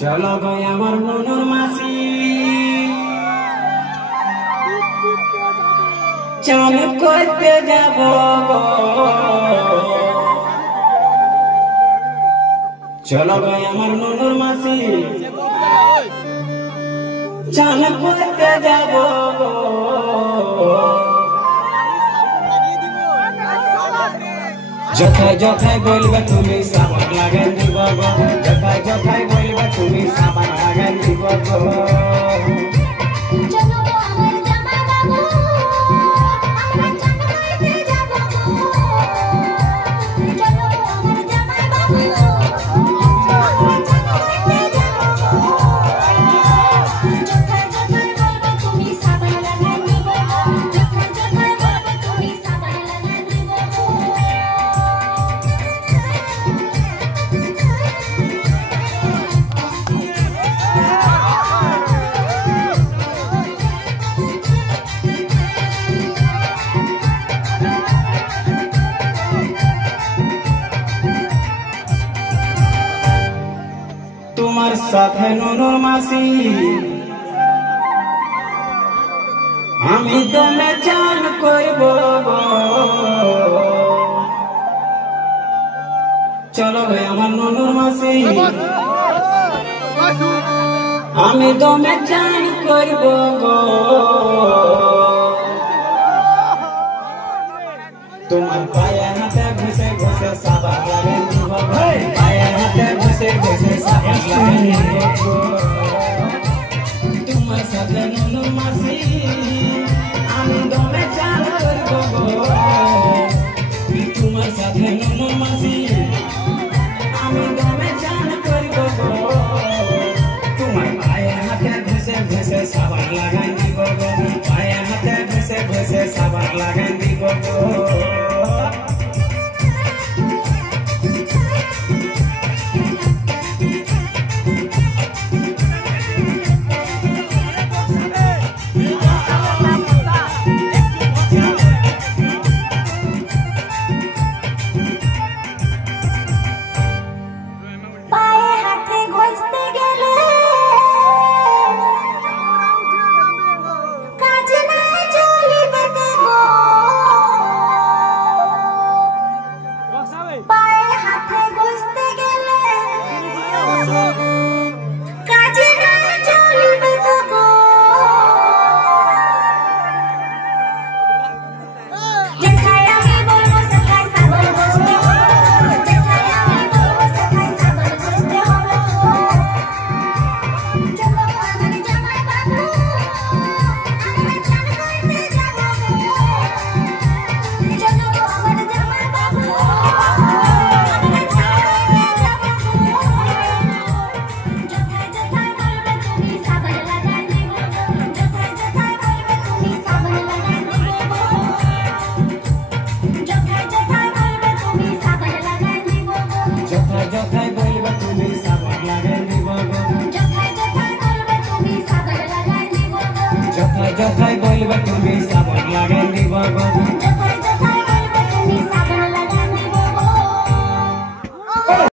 চলো গো আমার নুনুর মাসি চান করতে যাব গো। চলো গো আমার নুনুর মাসি চান করতে যাব গো। যথায় যথায় বলবে তুমি সাবান লাগাই দিব গো। যথায় যথায় বলবে তুমি সাবান লাগাই দিব গো। তোমার সাথে নুনুর মাসি আমি তুমি চান করব গো। চলো ভাই আমার নুনুর মাসি আমি তুমি চান করব গো। তোমার পায়ে হাতে ঘষে ঘষে সাবান লাগাই দিব গো। পায়ে হাতে ঘষে ঘষে সাবান লাগাই দিব গো। তোমার সাথে নুনুর মাসি আমি দমে চান করব গো। তোমার সাথে নুনুর মাসি আমি দমে চান করব গো। তোমার পায়ে হাতে ঘষে ঘষে সাবান লাগাই দিব গো। পায়ে হাতে ঘষে ঘষে সাবান লাগাই দিব গো। যথায় বলবে তুমি সাবান লাগাই দিব গো।